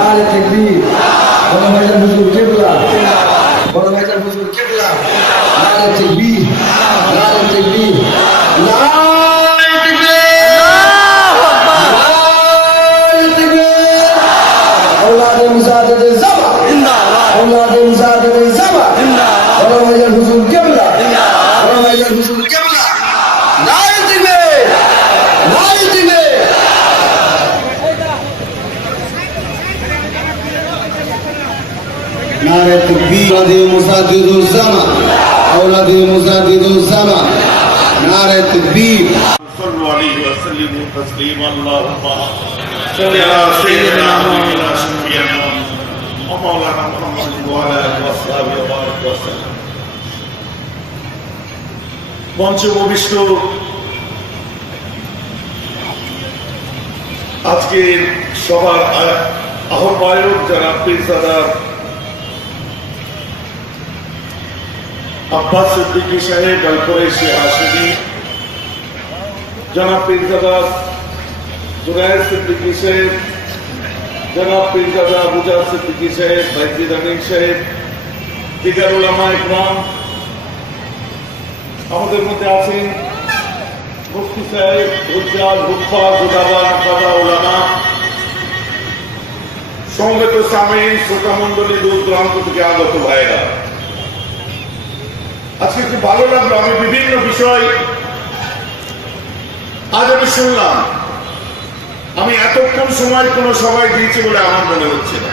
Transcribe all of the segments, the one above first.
নারে তাকবীর বড় ভাইজান হুজুর কিবলা বড় ভাইজান হুজুর কিবলা নারে তাকবীর নারে তাকবীর নারে তাকবীর নারে তাকবীর আওলাদে মুজাহিদ জামা জিন্দাবাদ আওলাদে মুজাহিদ জামা জিন্দাবাদ বড় ভাইজান হুজুর কিবলা জিন্দাবাদ বড় ভাইজান হুজুর কিবলা নারে তাকবীর নারে তাকবীর নারে তাকবীর আওলাদে মুজাহিদুল জামা আওলাদে মুজাহিদুল জামা নারে তাকবীর صلوا عليه وسلموا تسليما اللهم صل على سيدنا محمد شفيعنا ومولانا محمد وعلى اله وصحبه وبارك وسلم মঞ্চে উপবিষ্ট আজকের সবার আহ্বায়ক যারা পীরজাদা আব্বাস সিদ্দিকী সাহেব আল-কুরাইশি হাশিমি, জনাব পীরজাদা জুনায়েদ সিদ্দিকী সাহেব, জনাব পীরজাদা আবুজা সিদ্দিকী সাহেব, বাইজিদ আমিন সাহেব, দিগার উলামা ইকরাম, আমাদের মধ্যে আছেন মুফতি সাহেব, হুজ্জাজ, হুফাজ, উলামা, কাদা উলামা, সমবেত সামিন, শ্রোতা মণ্ডলী, দূর দূরান্ত থেকে আগত ভাইরা। আজকে খুব ভালো লাগলো, আমি বিভিন্ন বিষয় আজ আমি শুনলাম। আমি এতক্ষণ সময় কোন সবাই দিয়েছি বলে আমার মনে হচ্ছে না।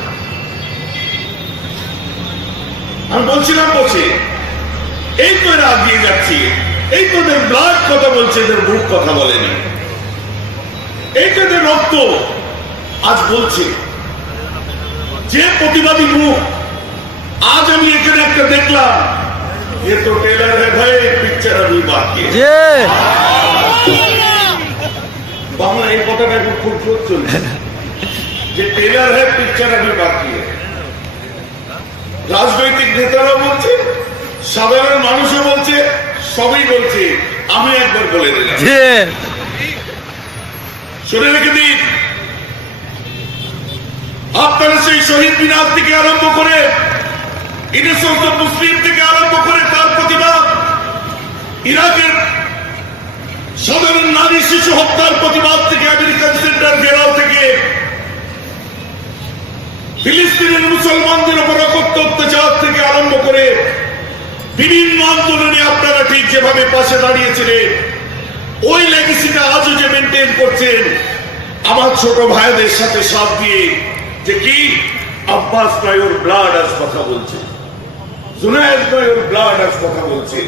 আমি বলছিলাম বসে এই তো এরা আগিয়ে যাচ্ছি, এই তো এদের ব্লাড কথা বলছে, এদের বুক কথা বলেনি, এই তো এদের রক্ত আজ বলছে। যে প্রতিবাদী মুখ আজ আমি এখানে একটা দেখলাম, ये तो टेलर है भाई, पिक्चर अभी बाकी है। बांग्ला এই কথাটা এখন খুব জোর চলছে যে টেলার है, पिक्चर अभी बाकी है। রাজনৈতিক নেতারা বলছে, সাধারণ মানুষও বলছে, সবই বলছে। আমি একবার বলে দিলাম, শুনে রেখে দিন, আপনারা সেই শহীদ মিনার থেকে আরম্ভ করে ইনসল্ট মুসলিম থেকে আরম্ভ করে তার প্রতিবাদ, ইরাকের সাধারণ নারী শিশু হত্যার প্রতিবাদ থেকে আমেরিকান সেন্টার ঘেরাও থেকে ফিলিস্তিনের মুসলমানদের উপর অকথ্য অত্যাচার থেকে আরম্ভ করে বিভিন্ন আন্দোলনে আপনারা ঠিক যেভাবে পাশে দাঁড়িয়েছিলেন, ওই লেগেসিটা আজও যে মেনটেন করছেন আমার ছোট ভাইদের সাথে সাথ দিয়ে, যে কি আব্বাস নয়র ব্লাড আজ কথা বলছে, জুনায়েদ নয়র ব্লাড আজ কথা বলছে,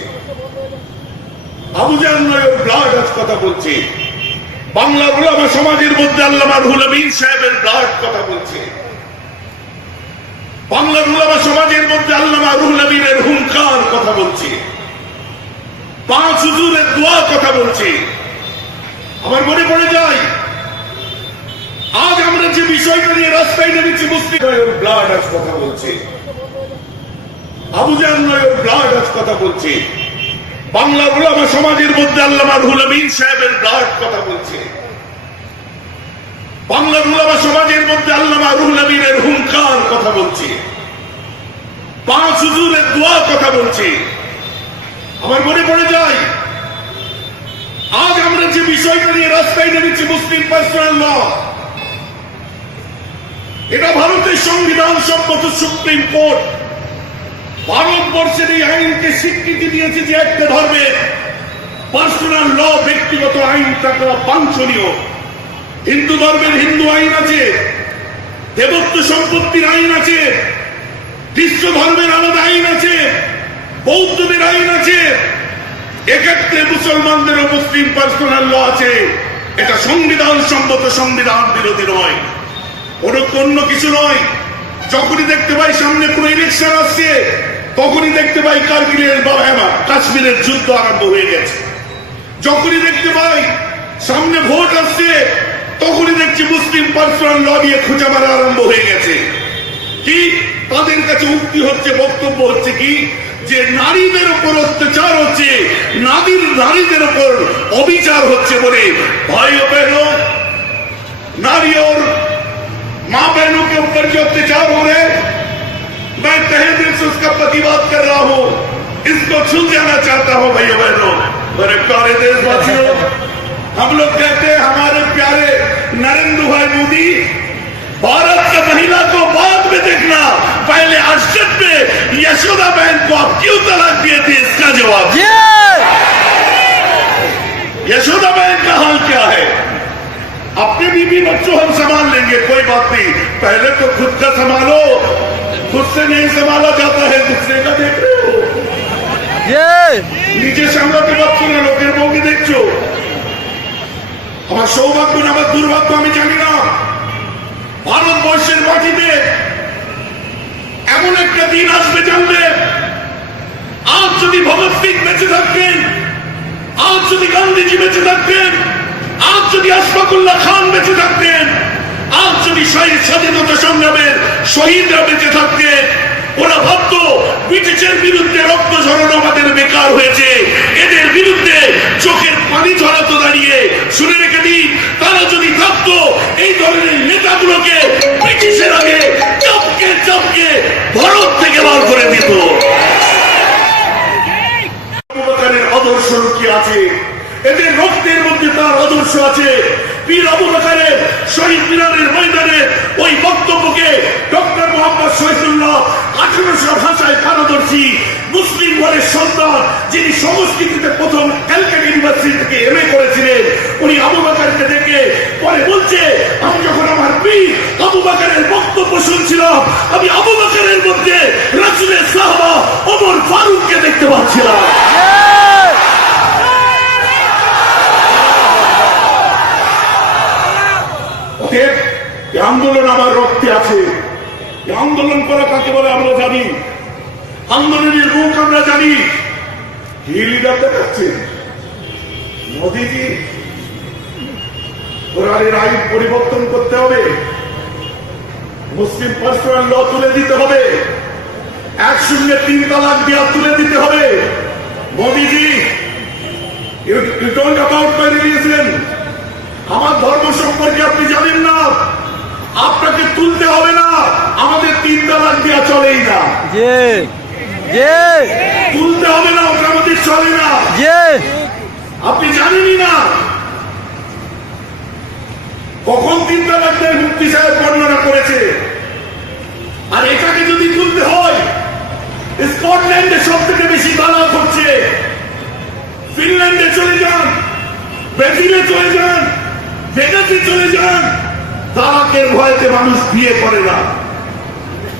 আবুজান নয়র ব্লাড আজ কথা বলছে, বাংলার উলামা সমাজের মধ্যে আল্লামা রুহুল আমিন সাহেবের ব্লাড কথা বলছে, বাংলার উলামা সমাজের মধ্যে আল্লামা রুহুল আমিনের হুঙ্কার কথা বলছে, পাঁচ হুজুরের দোয়া কথা বলছে। আমার মনে পড়ে যায়, আজ আমরা যে বিষয়টা নিয়ে রাস্তায় নেমেছি, মুসলিম নয়র ব্লাড আজ কথা বলছে, আবুজান নয়র ব্লাড আজ কথা বলছে, বাংলার উলামা সমাজের মধ্যে আল্লামা রুহুল আমিন সাহেবের ব্লাড কথা বলছে, বাংলার উলামা সমাজের মধ্যে আল্লামা রুহুল আমিনের হুঙ্কার কথা বলছে, পাঁচ হুজুরের দোয়া কথা বলছে। আমার মনে পড়ে যায়, আজ আমরা যে বিষয়টা নিয়ে রাস্তায় নেমেছি, মুসলিম পার্সোনাল ল, এটা ভারতের সংবিধান সম্মত সুপ্রিম কোর্ট ভারতবর্ষের এই আইনকে স্বীকৃতি দিয়েছে যে একটা ধর্মের পার্সোনাল ল, ব্যক্তিগত আইন থাকা বাঞ্ছনীয়। হিন্দু ধর্মের হিন্দু আইন আছে, দেবত্ব সম্পত্তির আইন আছে, খ্রিস্ট ধর্মের আলাদা আইন আছে, বৌদ্ধদের আইন আছে, এক্ষেত্রে মুসলমানদেরও মুসলিম পার্সোনাল ল আছে। এটা সংবিধান সম্মত, সংবিধান বিরোধী নয়, অন্য কিছু নয়। যখনই দেখতে পাই সামনে কোন ইলেকশন আসছে, তখনই দেখতে পাই কারগিলের বা কাশ্মীরের যুদ্ধ আরম্ভ হয়ে গেছে। যখনই দেখতে পাই সামনে ভোট আসছে, তখনই দেখছি মুসলিম পার্সোনাল ল নিয়ে খুঁজে মারা আরম্ভ হয়ে গেছে। কি তাদের কাছে উক্তি হচ্ছে, বক্তব্য হচ্ছে কি, যে নারীদের উপর অত্যাচার হচ্ছে, নারীদের উপর অবিচার হচ্ছে বলে भाइयों बहनों, नारी और माँ बहनों के ऊपर ऊपर जो अत्याचार हो रहे हैं, मैं तहे दिल से उसका प्रतिवाद कर रहा हूं। इसको सुलझाना चाहता हूं भैया बहनों, मेरे प्यारे देशवासियों। हम लोग कहते हैं हमारे प्यारे नरेंद्र भाई मोदी, भारत की महिला को बाद में देखना, पहले अर्शद में यशोदा बहन को आप क्यों तलाक दिए थे, इसका जवाब। यशोदा बहन का हाल क्या है? अपने बीवी बच्चों हम संभाल लेंगे, कोई बात नहीं, पहले तो खुद का संभालो। खुद से नहीं संभाला जाता है, दूसरे का देख रहे हो। নিজে সামলাতে পারছো না, লোকের বউকে দেখছো। আমার সৌভাগ্য না আমার দুর্ভাগ্য আমি জানি না, ভারতবর্ষের মাটিতে এমন একটা দিন আসবে জানবে, আজ যদি ভগৎ সিং বেঁচে থাকতেন, আজ যদি গান্ধীজি বেঁচে থাকতেন, আজ যদি আশফাকুল্লাহ খান বেঁচে থাকতেন, আজ যদি স্বাধীনতা সংগ্রামের শহীদরা বেঁচে থাকতেন, ওরা ভাবতো ব্রিটিশের বিরুদ্ধে রক্ত ঝরানো আমাদের বেকার হয়েছে, এদের বিরুদ্ধে চোখের পানি ঝরাতো দাঁড়িয়ে। শুনে রেখে দিন, তারা যদি থাকতো, এই ধরনের নেতাগুলোকে ব্রিটিশের আগে চাপকে চাপকে ভারত থেকে বার করে দিত। আবু বকরের আদর্শ কি আছে? এদের রক্তের মধ্যে তার আদর্শ আছে। পীর আবু বকরের শহীদ মিনারের ময়দানে ওই বক্তব্যকে ডক্টর মোহাম্মদ শহীদুল্লাহ 1800 ভাষায় পারদর্শী মুসলিম ঘরের সন্তান, যিনি সংস্কৃতিতে প্রথম ক্যালকাটা ইউনিভার্সিটি থেকে এমএ করেছিলেন, উনি আবু বকরকে দেখে পরে বলছে, আমি যখন আমার পীর আবু বকরের বক্তব্য শুনছিলাম, আমি আবু বকরের মধ্যে রাসূলের সাহাবা ওমর ফারুককে দেখতে পাচ্ছিলাম। আন্দোলন আমার রক্তে আছে। আন্দোলন করা কাকে বলে আমরা জানি, আন্দোলনের মুখ আমরা জানি। কি লিডার দেখাচ্ছে মোদীজি? কোরআনের আইন পরিবর্তন করতে হবে, মুসলিম পার্সোনাল ল তুলে দিতে হবে, 103 তালাক দেওয়া তুলে দিতে হবে। Modiji, you told about my religion, আমার ধর্ম সম্পর্কে আপনি জানেন না, আপনাকে তুলতে হবে না। আমাদের 3 তালাক দেওয়া চলেই না, তুলতে হবে না, ওটা আমাদের চলে না। আপনি জানেনই না কখন 3 তালাক দেয়, মুফতি সাহেব বর্ণনা করেছে। আর এটাকে যদি তুলতে হয়, স্কটল্যান্ডে সব থেকে বেশি তালাক হচ্ছে, ফিনল্যান্ডে চলে যান, ব্রাজিলে চলে যান, ভেগাসে চলে যান, তালাকের ভয়তে মানুষ বিয়ে করে না।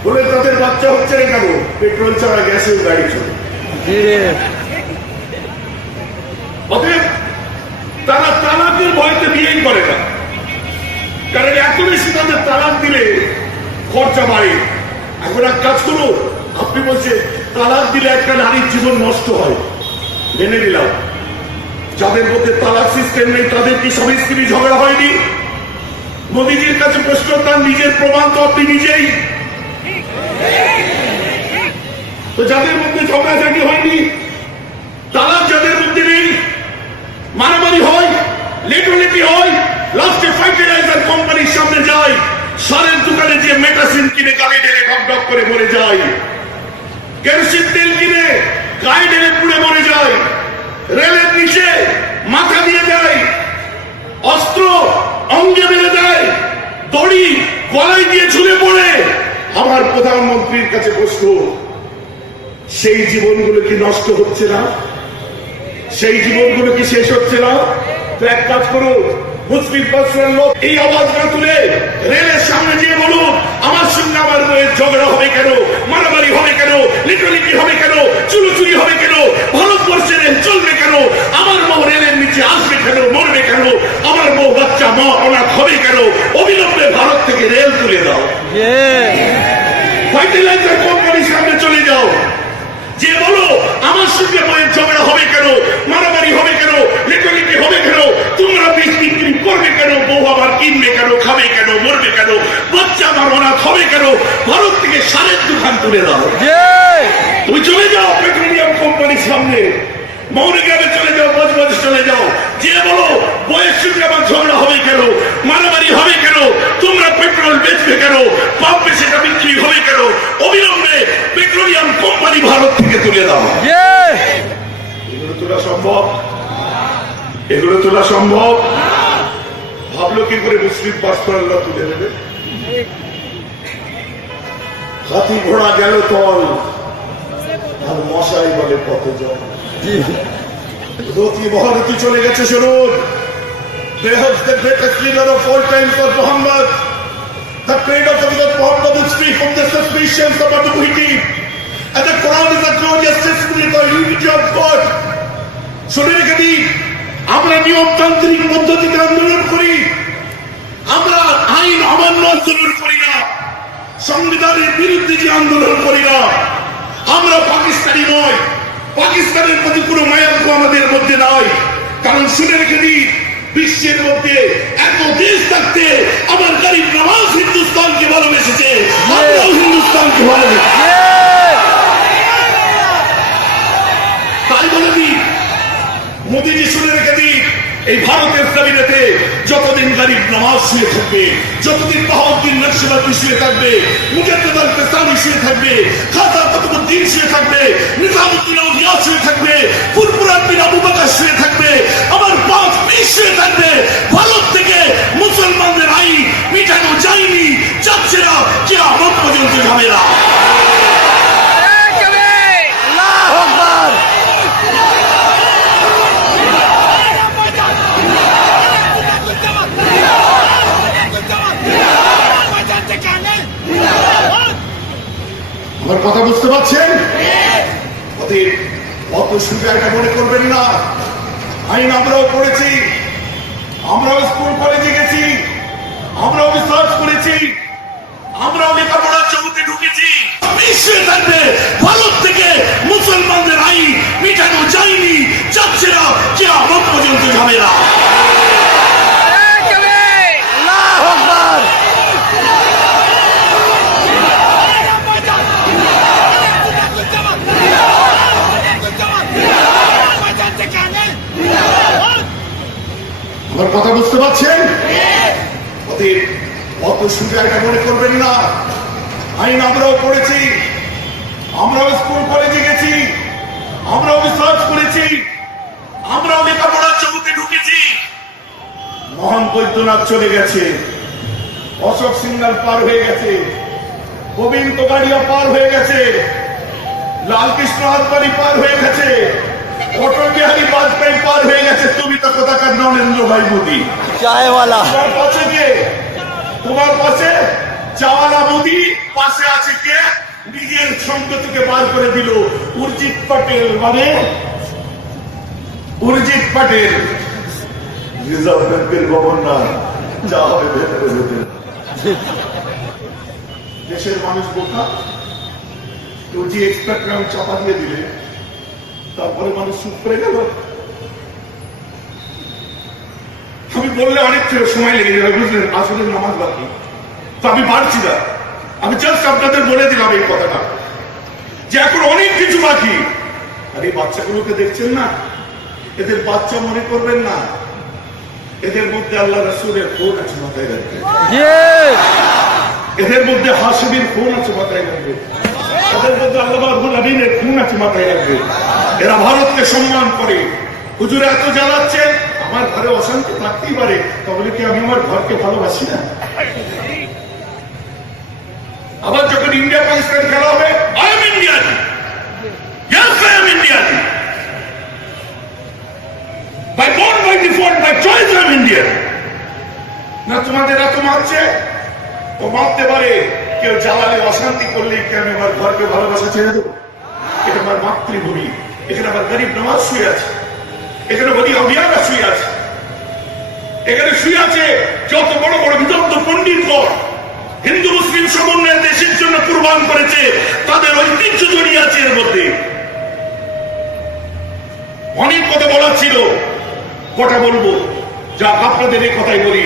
বলে তাদের বাচ্চা হচ্ছে না কেন? পেট্রোল ছাড়া গ্যাসেও গাড়ি চলে। অতএব তারা তালাকের ভয়তে বিয়েই করে না, কারণ এত বেশি তাদের তালাক দিলে খরচা বাড়ে। এখন এক কাজ করুন, আপনি বলছেন তালাক দিলে একটা নারীর জীবন নষ্ট হয়, মেনে নিলাম। যাদের মধ্যে তালাক সিস্টেম নেই তাদের কি স্বামী স্ত্রী ঝগড়া হয়নি? মোদীজির কাছে প্রশ্ন, তার নিজের প্রমাণ তো আপনি নিজেই। তো যাদের মধ্যে ঝগড়াঝাটি হয়নি, তালাক যাদের মধ্যে নেই, মারামারি হয়, লেটোলেটি হয়, লাস্টে ফার্টিলাইজার কোম্পানির সামনে যায়, সারের দোকানে যে মেটাসিন কিনে গাড়ি ঢেলে ঢক ঢক করে মরে যায়, কেরোসিন তেল কিনে গায়ে ঢেলে পুড়ে মরে যায়, রেলের নিচে মাথা দিয়ে দেয়, অস্ত্র অঙ্গে মেরে দেয়, দড়ি গলায় দিয়ে ঝুলে পড়ে। আমার প্রধানমন্ত্রীর কাছে প্রশ্ন, সেই জীবনগুলো কি নষ্ট হচ্ছে না? সেই জীবনগুলো কি শেষ হচ্ছে না? তো এক কাজ করুন, মুসলিম পার্সোনাল লোক এই আওয়াজ না তুলে রেলের সামনে গিয়ে বলুন, আমার সঙ্গে আমার বইয়ের ঝগড়া হবে কেন, মারামারি হবে কেন, লিটোলিটি হবে কেন, চুরুচুরি হবে কেন, ভারতবর্ষে রেল চলবে কেন, আমার বউ রেলের নিচে আসবে কেন, মরবে কেন, আমার বউ বাচ্চা মা অনাথ হবে কেন? অবিলম্বে ভারত থেকে রেল তুলে দাও, ফার্টিলাইজার কোম্পানির সামনে চলে যাও, যে বলো আমার সঙ্গে বইয়ের ঝগড়া হবে কেন, মারামারি হবে কেন, লিটোলিটি হবে কেন, তোমরা বীজ বিক্রি করবে কেন, বউ আবার কিনবে কেন, খাবে কেন, মরবে কেন, বাচ্চা আমার অনাথ হবে কেন? ভারত থেকে সারের দোকান তুলে দাও। তুমি চলে যাও পেট্রোলিয়াম কোম্পানির সামনে, মৌরিগ্রামে চলে যাও, বজবজ চলে যাও, যে বলো বইয়ের সঙ্গে আমার ঝগড়া হবে কেন, মারামারি হবে কেন, তোমরা পেট্রোল বেচবে কেন, পাম্পের তুলে দাও। এগুলো তোলা সম্ভব? এগুলো তোলা সম্ভব? ভাবলো কি করে মুসলিম পাসপোর্ট তুলে দেবে? হাতি ঘোড়া গেল তল, আর মশাই বলে কত জল। রতি মহারতি চলে গেছে শুনুন। Perhaps the greatest leader of all times was Muhammad. The trade of Prophet Muhammad is free from the suspicions of ambiguity. And the Quran is a glorious testimony to the unity of God. শুনে রেখে দিন, আমরা নিয়মতান্ত্রিক পদ্ধতিতে আন্দোলন করি, আমরা আইন অমান্য আন্দোলন করি না, সংবিধানের বিরুদ্ধে যে আন্দোলন করি না। আমরা পাকিস্তানি নয়, পাকিস্তানের প্রতি কোনো মায়া আমাদের মধ্যে নয়। কারণ শুনে রেখে দিন, বিশ্বের মধ্যে এত দেশ থাকতে আমার গরিব নওয়াজ হিন্দুস্তানকে ভালোবেসেছে, আমরাও হিন্দুস্তানকে ভালোবেসেছি। তাই বলে দিন, মোদীজি শুনে রেখে দিন, এই ভারতের জমিনেতে যতদিন গরিব নওয়াজ শুয়ে থাকবে, যতদিন বাহাউদ্দিন নকশবন্দি শুয়ে থাকবে, মুজাদ্দিদ আল ফিসানি শুয়ে থাকবে, খাজা কুতুবউদ্দিন শুয়ে থাকবে, নিজামুদ্দিন আউলিয়া শুয়ে থাকবে, ফুরফুরান বিন আবু বকর শুয়ে থাকবে, আমার 5 পীর শুয়ে থাকবে, ভারত থেকে মুসলমানদের আইন মিটানো যায়নি, যাচ্ছে না, কিয়ামত পর্যন্ত যাবে না। আমার কথা বুঝতে পারছেন? অত সুবিধা এটা মনে করবেন না। আইন আমরাও পড়েছি, আমরাও স্কুল কলেজে গেছি, আমরাও রিসার্চ করেছি, আমরাও লেখাপড়ার জগতে ঢুকেছি। বিশ্বে থাকবে, ভারত থেকে মুসলমানদের আইন মিটানো যায়নি, যাচ্ছে না, কিয়ামত পর্যন্ত যাবে না। আমার কথা বুঝতে পারছেন? অত সুবিধা এটা মনে করবেন না। আইন আমরাও পড়েছি, আমরাও স্কুল কলেজে গেছি, আমরাও রিসার্চ করেছি, আমরাও লেখাপড়ার জগতে ঢুকেছি। মহান বৈদ্যনাথ চলে গেছে, অশোক সিংহাল পার হয়ে গেছে, গোবিন্দ তোগাড়িয়া পার হয়ে গেছে, লালকৃষ্ণ আদবানি পার হয়ে গেছে, অটল বিহারী বাজপেয়ী পার হয়ে গেছে। তুমি তো কোথাকার নরেন্দ্র ভাই মোদী চায়ওয়ালা। তোমার পাশে কে? তোমার পাশে চাওয়ালা মোদী, পাশে আছে কে? নিজের সঙ্গ থেকে বার করে দিল উর্জিত পটেল, মানে উর্জিত পটেল রিজার্ভ ব্যাংকের গভর্নর। যা হবে ভেতরে ভেতরে। দেশের মানুষ বোকা, কেউ যে এক্সপার্ট নাম চাপা দিয়ে দিলে তারপরে মানুষ চুপ করে গেল। আমি বললে অনেক সময় লেগে যাবে, বুঝলেন? আসলে নামাজ বাকি, তো আমি পারছি না। আমি জাস্ট আপনাদের বলে দিলাম এই কথাটা, যে এখন অনেক কিছু বাকি। আর এই বাচ্চাগুলোকে দেখছেন না, এদের বাচ্চা মনে করবেন না, এদের মধ্যে আল্লাহ রাসূলের ফোন আছে, মাথায় রাখবেন। এদের মধ্যে হাসিবির ফোন আছে, মাথায় রাখবেন। এদের মধ্যে আল্লাহ রাব্বুল আলামিনের ফোন আছে, মাথায় রাখবেন। এরা ভারতকে সম্মান করে। হুজুর এত জ্বালাচ্ছে, আমার ঘরে অশান্তি থাকতেই পারে, তাহলে কি আমি আমার ঘরকে ভালোবাসি না? আবার যখন ইন্ডিয়া পাকিস্তান খেলা হবে, I am Indian, yes I am Indian, by born by default by choice I am Indian. না তোমাদের এত মারছে, ও মারতে পারে, কেউ জ্বালালে অশান্তি করলে কি আমি আমার ঘরকে ভালোবাসা ছেড়ে দেবো? এটা আমার মাতৃভূমি, এখানে আমার গরিব নওয়াজ শুয়ে আছে, এখানে বলি আউলিয়ারা শুয়ে আছে, এখানে শুয়ে আছে যত বড় বড় বিদগ্ধ পণ্ডিতগণ হিন্দু মুসলিম সমন্বয়ে দেশের জন্য কুরবান করেছে, তাদের ঐতিহ্য জড়িয়ে আছে এর মধ্যে। অনেক কথা বলার ছিল, কটা বলবো, যা আপনাদের এই কথাই বলি।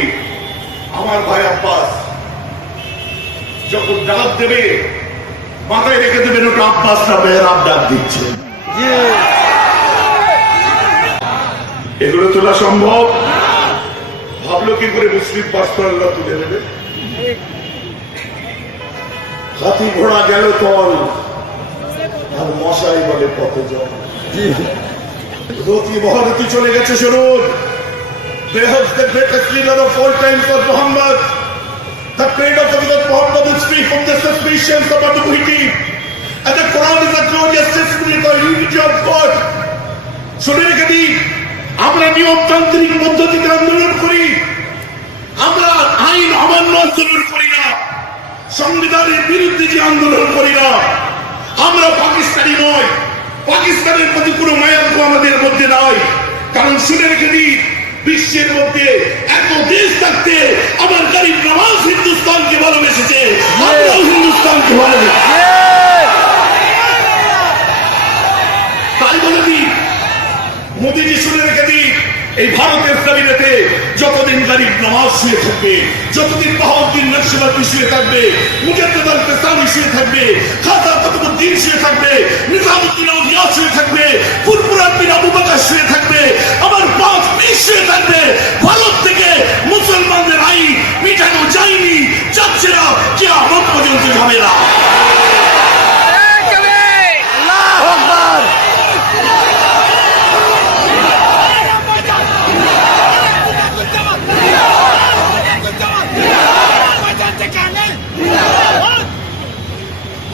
আমার ভাই আব্বাস যখন ডাক দেবে, মাথায় রেখে দেবেন ওটা আব্বাস না মেহরাব ডাক দিচ্ছে। এগুলো তোলা সম্ভব? ভাবলো কি করে মুসলিম পাসপোর্ট তুলে দেবে? হাতি ঘোড়া গেল তল, আর মশাই বলে পথজল। রতি মহারতি চলে গেছে শুনুন। Perhaps the greatest leader of all times was Muhammad. The prayer of the Prophet Muhammad is free from the suspicions of ambiguity. And the Quran is a glorious testimony to the unity of God. শুনে রেখে দিন, আমরা নিয়মতান্ত্রিক পদ্ধতিতে আন্দোলন করি, আমরা আইন অমান্য আন্দোলন করি না, সংবিধানের বিরুদ্ধে যে আন্দোলন করি না। আমরা পাকিস্তানি নয়, পাকিস্তানের প্রতি কোনো মায়াত্ম আমাদের মধ্যে নয়। কারণ শুনে রেখে দিন, বিশ্বের মধ্যে এত দেশ থাকতে আমার গরিব নওয়াজ হিন্দুস্তানকে ভালোবেসেছে, আমরাও হিন্দুস্তানকে ভালোবেসেছি। তাই বলে দিন, মোদীজি শুনে রেখে দিন, এই ভারতের জমিনেতে যতদিন গরিব নওয়াজ শুয়ে থাকবে, যতদিন বাহাউদ্দিন নকশবন্দি শুয়ে থাকবে, মুজাদ্দেদ আল ফিসানি শুয়ে থাকবে, খাজা কুতুবউদ্দিন শুয়ে থাকবে, নিজামুদ্দিন আউলিয়া শুয়ে থাকবে, ফুরফুরান বিন আবু বকর শুয়ে থাকবে, আমার পাঁচ পীর শুয়ে থাকবে, ভারত থেকে মুসলমানদের আইন মিটানো যায়নি, যাচ্ছে না, কিয়ামত পর্যন্ত যাবে না।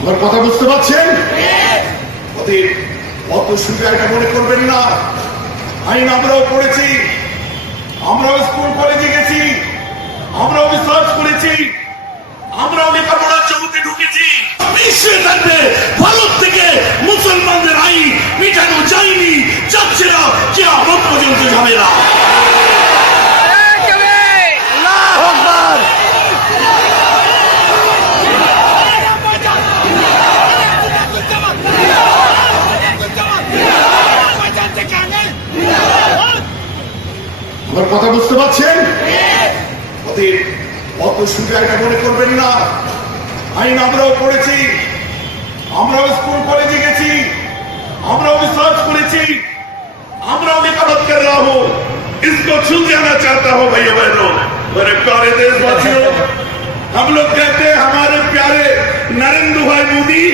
আমার কথা বুঝতে পারছেন? অত সুযোগ এটা মনে করবেন না। আইন আমরাও পড়েছি, আমরাও স্কুল কলেজে গেছি, আমরাও রিসার্চ করেছি, আমরাও লেখাপড়ার জগতে ঢুকেছি। বিশ্বে থাকবে ভারত থেকে মুসলমানদের আইন মিটানো যায়নি, যাচ্ছে না, কিয়ামত পর্যন্ত যাবে না। আমার কথা বুঝতে পারছেন? অত সুযোগ এটা মনে করবেন না। আইন আমরাও পড়েছি, আমরাও স্কুল কলেজে গেছি, আমরাও রিসার্চ করেছি, আমরাও लिखावट कर रहा हूं। इसको छू जाना चाहता हूं भैया बहनों, मेरे प्यारे देशवासियों। हम लोग कहते हैं हमारे प्यारे नरेंद्र भाई मोदी,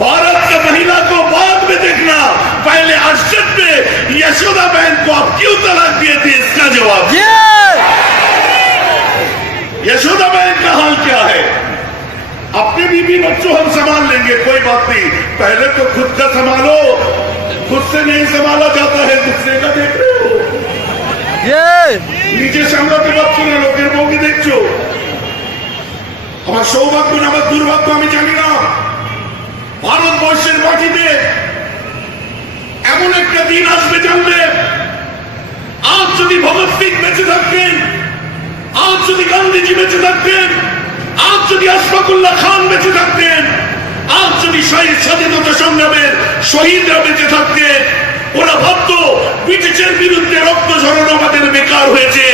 भारत के महिला को बाद में देखना, पहले अर्शद में यशोदा बहन को आप क्यों तलाक दिए थे, इसका जवाब। यशोदा बहन का हाल क्या है? अपने बीवी बच्चों हम संभाल लेंगे, कोई बात नहीं, पहले तो खुद का संभालो। खुद से नहीं संभाला जाता है, दूसरे का देख रहे हो। নিজে সামলাতে পারছো না, লোকের বউকে দেখছো। আমার সৌভাগ্য না আমার দুর্ভাগ্য আমি জানি না, ভারতবর্ষের মাটিতে এমন একটা দিন আসবে জানবে, আজ যদি ভগৎ সিং বেঁচে থাকতেন, আজ যদি গান্ধীজি বেঁচে থাকতেন, আজ যদি আশফাকুল্লাহ খান বেঁচে থাকতেন, আজ যদি স্বাধীনতা সংগ্রামের শহীদরা বেঁচে থাকতেন, ওরা ভাবতো ব্রিটিশের বিরুদ্ধে রক্ত ঝরানো আমাদের বেকার হয়েছে,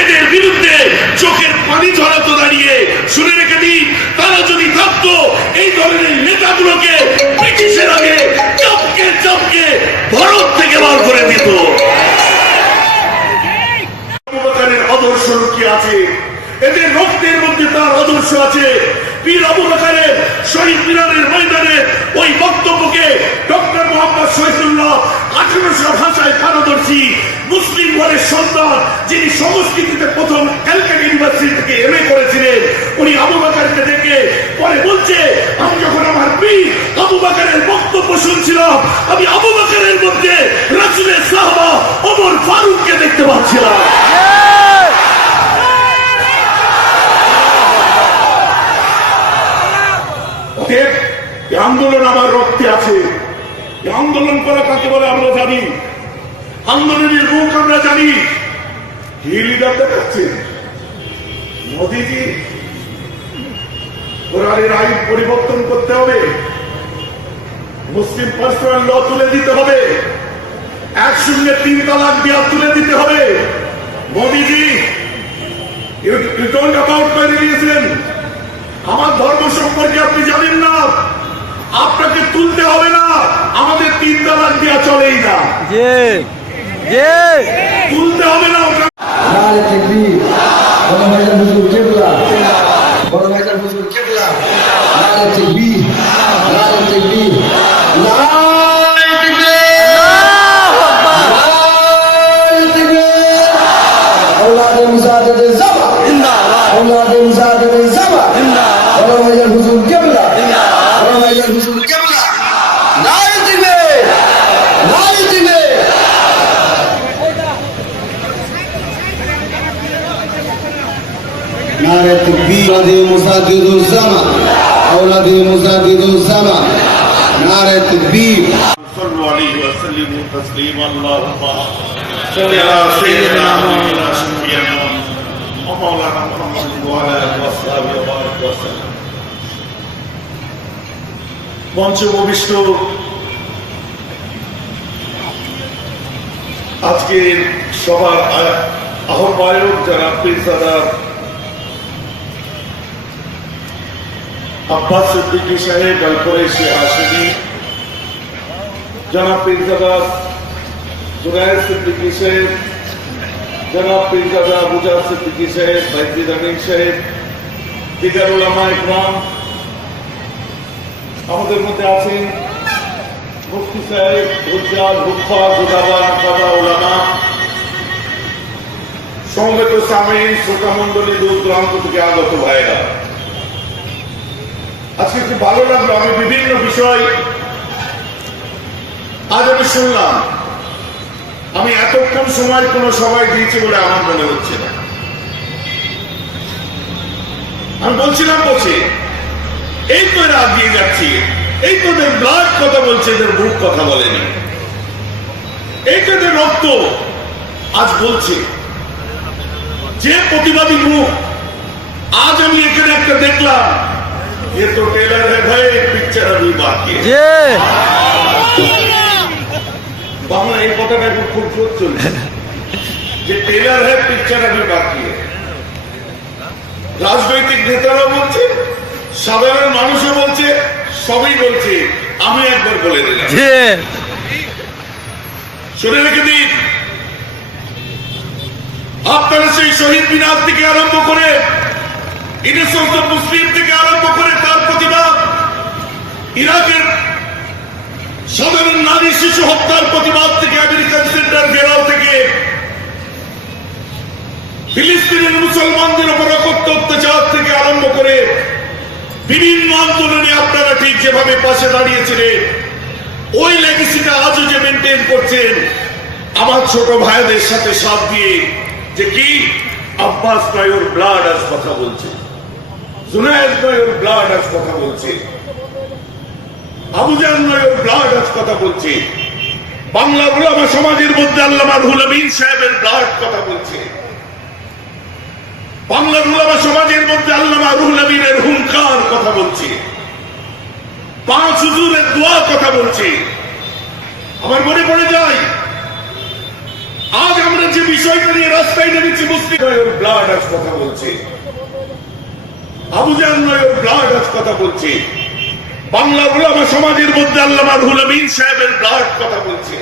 এদের বিরুদ্ধে চোখের পানি ঝরাতো দাঁড়িয়ে। শুনে রেখে দিন, তারা যদি থাকতো, এই ধরনের নেতাগুলোকে ব্রিটিশের আগে চাপকে চাপকে ভারত থেকে বার করে দিত। আদর্শ লুকিয়ে আছে, এদের রক্তের মধ্যে তার আদর্শ আছে। পীর আবু বকরের শহীদ মিনারের ময়দানে ওই বক্তব্যকে ডক্টর মোহাম্মদ শহীদুল্লাহ 1800 ভাষায় পারদর্শী মুসলিম ঘরের সন্তান, যিনি সংস্কৃতিতে প্রথম ক্যালকাটা ইউনিভার্সিটি থেকে এমএ করেছিলেন, উনি আবু বকরকে দেখে পরে বলছে, আমি যখন আমার পীর আবু বকরের বক্তব্য শুনছিলাম, আমি আবু বকরের মধ্যে রাসূলের সাহাবা ওমর ফারুককে দেখতে পাচ্ছিলাম। আন্দোলন আমার রক্তে আছে, আন্দোলন করা কাকে বলে আমরা জানি, আন্দোলনের রূপ আমরা জানি। কি লিডার দেখাচ্ছে মোদীজি, কোরআনের আইন পরিবর্তন করতে হবে, মুসলিম পার্সোনাল ল তুলে দিতে হবে, 103 তালাক দেওয়া তুলে দিতে হবে। Modiji, you don't about my religion, আমার ধর্ম সম্পর্কে আপনি জানেন না, আপনাকে তুলতে হবে না, আমাদের 3 তালাক দেওয়া চলেই না, তুলতে হবে না। নারে তাকবীর, বড় ভাইজান হুজুর কিবলা, বড় ভাইজান হুজুর কিবলা, নারে তাকবীর, নারে তাকবীর। নারায়ে তাকবীর, নারায়ে তাকবীর। আওলাদে মুজাহিদে জামা জিন্দাবাদ, আওলাদে মুজাহিদে জামা জিন্দাবাদ। বড় ভাইজান হুজুর কিবলা জিন্দাবাদ, বড় ভাইজান হুজুর কিবলা। নারায়ে তাকবীর, নারায়ে তাকবীর। নারে তাকবীর। আওলাদে মুজাহিদুজ্জামা, আওলাদে মুজাহিদুজ্জামা। নারে তাকবীর। صلوا عليه وسلموا تسليما اللهم صل على سيدنا محمد شفيعنا ومولانا محمد وعلى اله وصحبه وبارك وسلم। মঞ্চে উপবিষ্ট আজকের সভার আহ্বায়ক যারা পীরজাদা আব্বাস সিদ্দিকী সাহেব আল-কুরাইশি হাশিমি, জনাব পীরজাদা জুনায়েদ সিদ্দিকী সাহেব, জনাব পীরজাদা আবুজা সিদ্দিকী সাহেব, বাইজিদ আমিন সাহেব, দিগার উলামা ইকরাম, আমাদের মধ্যে আছেন মুফতি সাহেব, হুজ্জাজ, হুফাজ, উলামা, কাদা উলামা, সমবেত সামিন, শ্রোতা মণ্ডলী, দূর দূরান্ত থেকে আগত ভাইরা। আজকে খুব ভালো লাগলো, আমি বিভিন্ন বিষয় আজ আমি শুনলাম। আমি এতক্ষণ সময় কোন সবাই দিয়েছি বলে আমার মনে হচ্ছে না। আমি বলছিলাম বলছি এই তো এরা আগিয়ে যাচ্ছি, এই তো এদের ব্লাড কথা বলছে, এদের বুক কথা বলেনি, এই তো এদের রক্ত আজ বলছে। যে প্রতিবাদী মুখ আজ আমি এখানে একটা দেখলাম, ये तो टेलर है भाई, पिक्चर अभी बाकी है। बांग्ला एक কথাটা এখন খুব চলছে যে টেলার है पिक्चर अभी बाकी है। রাজনৈতিক নেতারা বলছে, সাধারণ মানুষও বলছে, সবই বলছে। আমি একবার বলে দিলাম, শুনে রেখে দিন, আপনারা সেই শহীদ মিনার থেকে আরম্ভ করে ইনসেন্স অফ মুসলিম থেকে আরম্ভ করে তার প্রতিবাদ, ইরাকের সাধারণ নারী শিশু হত্যার প্রতিবাদ থেকে আমেরিকান সেন্টার ঘেরাও থেকে ফিলিস্তিনের মুসলমানদের উপর অকথ্য অত্যাচার থেকে আরম্ভ করে বিভিন্ন আন্দোলনে আপনারা ঠিক যেভাবে পাশে দাঁড়িয়েছিলেন, ওই লেগেসিটা আজও যে মেনটেন করছেন আমার ছোট ভাইদের সাথে সাথ দিয়ে, যে কি আব্বাস নয়র ব্লাড আজ কথা বলছে, জুনায়েদ নয়র ব্লাড আজ কথা বলছে, আবুজার নয়র ব্লাড আজ কথা বলছে, বাংলা উলামা সমাজের মধ্যে আল্লামা রুহুল আমিন সাহেবের ব্লাড কথা বলছে, বাংলার উলামা সমাজের মধ্যে আল্লামা রুহুল আমিনের হুঙ্কার কথা বলছে, 5 হুজুরের দোয়া কথা বলছে। আমার মনে পড়ে যায় আজ আমরা যে বিষয়টা নিয়ে রাস্তায় নেমেছি, মুসলিম নয়র ব্লাড আজ কথা বলছে, আবুজার নয়র ব্লাড আজ কথা বলছে, বাংলা উলামা সমাজের মধ্যে আল্লামা রুহুল আমিন সাহেবের ব্লাড কথা বলছে,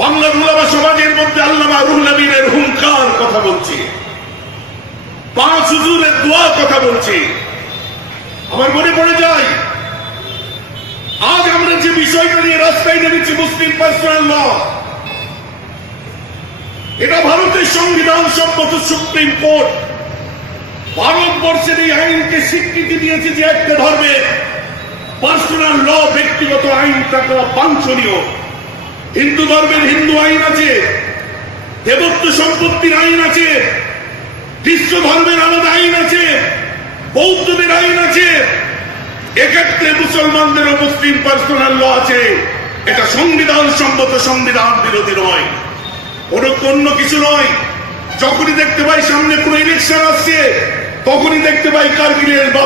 বাংলার উলামা সমাজের মধ্যে আল্লামা রুহুল আমিনের হুঙ্কার কথা বলছে, 5 হুজুরের দোয়া কথা বলছে। আমার মনে পড়ে যায় আজ আমরা যে বিষয়টা নিয়ে রাস্তায় নেমেছি, মুসলিম পার্সোনাল ল, এটা ভারতের সংবিধান সম্মত সুপ্রিম কোর্ট ভারতবর্ষের এই আইনকে স্বীকৃতি দিয়েছে যে একটা ধর্মের পার্সোনাল ল, ব্যক্তিগত আইন থাকা বাঞ্ছনীয়। হিন্দু ধর্মের হিন্দু আইন আছে, দেবত্ব সম্পত্তির আইন আছে, খ্রিস্ট ধর্মের আলাদা আইন আছে, বৌদ্ধদের আইন আছে, এক্ষেত্রে মুসলমানদের ও মুসলিম পার্সোনাল ল আছে। এটা সংবিধান সম্মত, সংবিধান বিরোধী নয়, অন্য কিছু নয়। যখনই দেখতে পাই সামনে কোন ইলেকশন আসছে, তখনই দেখতে পাই কারগিলের বা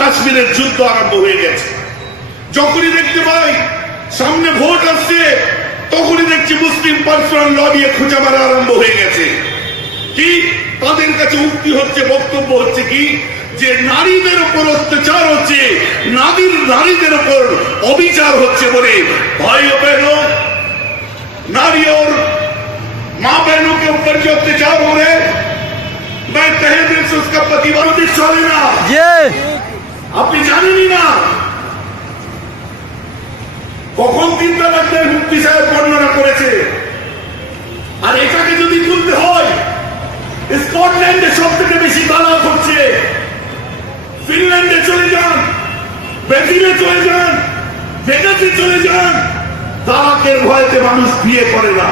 কাশ্মীরের যুদ্ধ আরম্ভ হয়ে গেছে। যখনই দেখতে পাই সামনে ভোট আসছে, তখনই দেখছি মুসলিম পার্সোনাল ল নিয়ে খোঁজা মারা আরম্ভ হয়ে গেছে। কি তাদের কাছে উক্তি হচ্ছে, বক্তব্য হচ্ছে কি, যে নারীদের উপর অত্যাচার হচ্ছে, নারীদের উপর অবিচার হচ্ছে বলে भाई बहनों, नारी और माँ बहनों के ऊपर जो अत्याचार हो रहे, मैं तहे दिल से उसका प्रतिवाद छोड़ेगा। আপনি জানেনই না মুফতি সাহেব বর্ণনা করেছে। আর এটাকে যদি তুলতে হয়, স্কটল্যান্ডে সব থেকে বেশি তালাক হচ্ছে, ফিনল্যান্ডে চলে যান, ব্রাজিলে চলে যান, ভেগাসে চলে যান, তালাকের ভয়তে মানুষ বিয়ে করে না।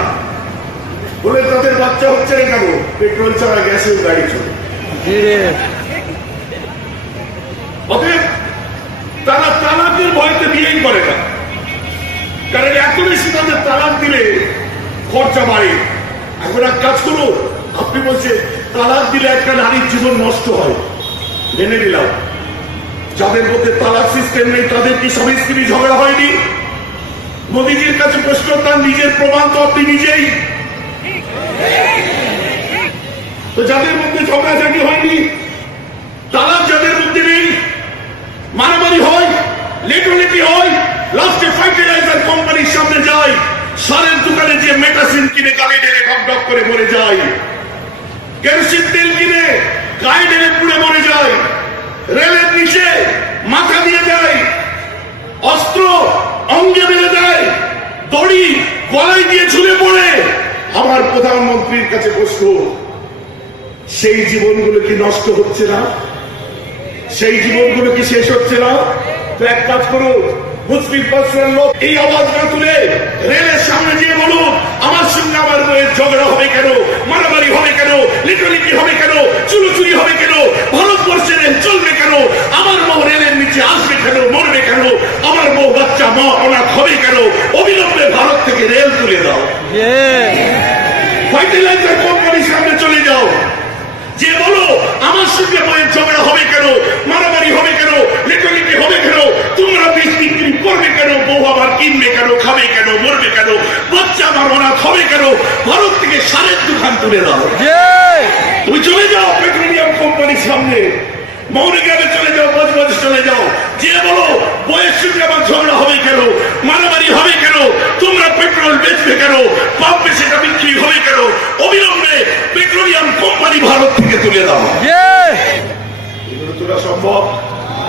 বলে তাদের বাচ্চা হচ্ছে না কেন? পেট্রোল ছাড়া গ্যাসেও গাড়ি চলে। অতএব তারা তালাকের ভয়তে বিয়েই করে না, কারণ এত বেশি তাদের তালাক দিলে খরচা বাড়ে। এখন এক কাজ করুন, আপনি বলছেন তালাক দিলে একটা নারীর জীবন নষ্ট হয়, মেনে নিলাম। যাদের মধ্যে তালাক সিস্টেম নেই তাদের কি স্বামী স্ত্রী ঝগড়া হয়নি? মোদীজির কাছে প্রশ্ন, তার নিজের প্রমাণ তো আপনি নিজেই। তো যাদের মধ্যে ঝগড়াঝাটি হয়নি, তালাক যাদের মধ্যে নেই, মারামারি হয়, লেটোলেটি হয়, লাস্টে ফার্টিলাইজার কোম্পানির সামনে যায়, সারের দোকানে যে মেটাসিন কিনে গাড়ি ঢেলে ঢক ঢক করে মরে যায়, কেরোসিন তেল কিনে গায়ে ঢেলে পুড়ে মরে যায়, রেলের নিচে মাথা দিয়ে যায়, অস্ত্র অঙ্গে মেরে দেয়, দড়ি গলায় দিয়ে ঝুলে পড়ে। আমার প্রধানমন্ত্রীর কাছে প্রশ্ন, সেই জীবনগুলো কি নষ্ট হচ্ছে না? সেই জীবনগুলো কি শেষ হচ্ছে না? তো এক কাজ করুন, মুসলিম পার্সোনাল লোক এই আওয়াজ না তুলে রেলের সামনে গিয়ে বলুন, আমার সঙ্গে আমার বইয়ের ঝগড়া হবে কেন, মারামারি হবে কেন, লিটোলিটি হবে কেন, চুরোচুরি হবে কেন, ভারতবর্ষে রেল চলবে কেন, আমার বউ রেলের নিচে আসবে কেন, মরবে কেন, আমার বউ বাচ্চা মা অনাথ হবে কেন? অবিলম্বে ভারত থেকে রেল তুলে দাও, ফার্টিলাইজার কোম্পানির সামনে চলে যাও, যে বলো আমার সঙ্গে বইয়ের ঝগড়া হবে কেন, মারামারি হবে কেন, লিটোলিটি হবে কেন, তোমরা বীজ বিক্রি করবে কেন, বউ আবার কিনবে কেন, খাবে কেন, মরবে কেন, বাচ্চা আমার অনাথ হবে কেন? ভারত থেকে সারের দোকান তুলে দাও, তুমি চলে যাও পেট্রোলিয়াম কোম্পানির সামনে, মৌরিগ্রামে চলে যাও, বজবজ চলে যাও, যে বলো বইয়ের সঙ্গে আমার ঝগড়া হবে কেন, মারামারি হবে কেন, তোমরা পেট্রোল বেচবে কেন, পাম্পে সেটা বিক্রি হবে কেন? অবিলম্বে পেট্রোলিয়াম কোম্পানি ভারত থেকে তুলে দাও। এগুলো তোলা সম্ভব?